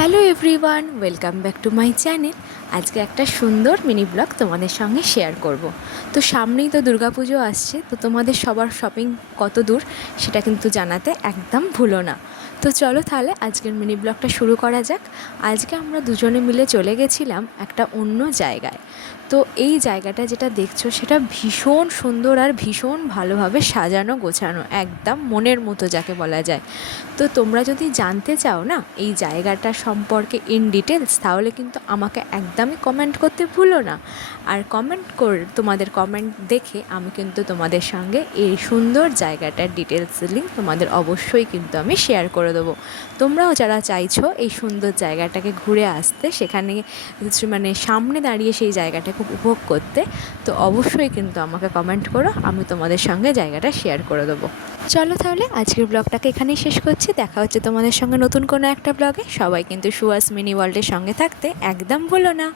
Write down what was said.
Hello everyone, welcome back to my channel. আজকে একটা সুন্দর মিনি ব্লগ তোমাদের সঙ্গে শেয়ার করব। তো সামনেই তো দুর্গাপুজো আসছে, তো তোমাদের সবার শপিং কত দূর সেটা কিন্তু জানাতে একদম ভুলো না। তো চলো তাহলে আজকের মিনি ব্লগটা শুরু করা যাক। আজকে আমরা দুজনে মিলে চলে গেছিলাম একটা অন্য জায়গায়। তো এই জায়গাটা যেটা দেখছো সেটা ভীষণ সুন্দর আর ভীষণ ভালোভাবে সাজানো গোছানো, একদম মনের মতো যাকে বলা যায়। তো তোমরা যদি জানতে চাও না এই জায়গাটা সম্পর্কে ইন ডিটেলস, তাহলে কিন্তু আমাকে একদমই কমেন্ট করতে ভুলো না। আর তোমাদের কমেন্ট দেখে আমি কিন্তু তোমাদের সঙ্গে এই সুন্দর জায়গাটার ডিটেলস লিঙ্ক তোমাদের অবশ্যই কিন্তু আমি শেয়ার করে দেবো। তোমরাও যারা চাইছো এই সুন্দর জায়গাটাকে ঘুরে আসতে, সেখানে মানে সামনে দাঁড়িয়ে সেই জায়গাটাকে উপভোগ করতে, তো অবশ্যই কিন্তু আমাকে কমেন্ট করো, আমি তোমাদের সঙ্গে জায়গাটা শেয়ার করে দেবো। চলো তাহলে আজকের ব্লগটাকে এখানেই শেষ করছি। দেখা হচ্ছে তোমাদের সঙ্গে নতুন কোনো একটা ব্লগে। সবাই কিন্তু সুয়াস মিনি ওয়ার্ল্ডের সঙ্গে থাকতে একদম ভুলো না।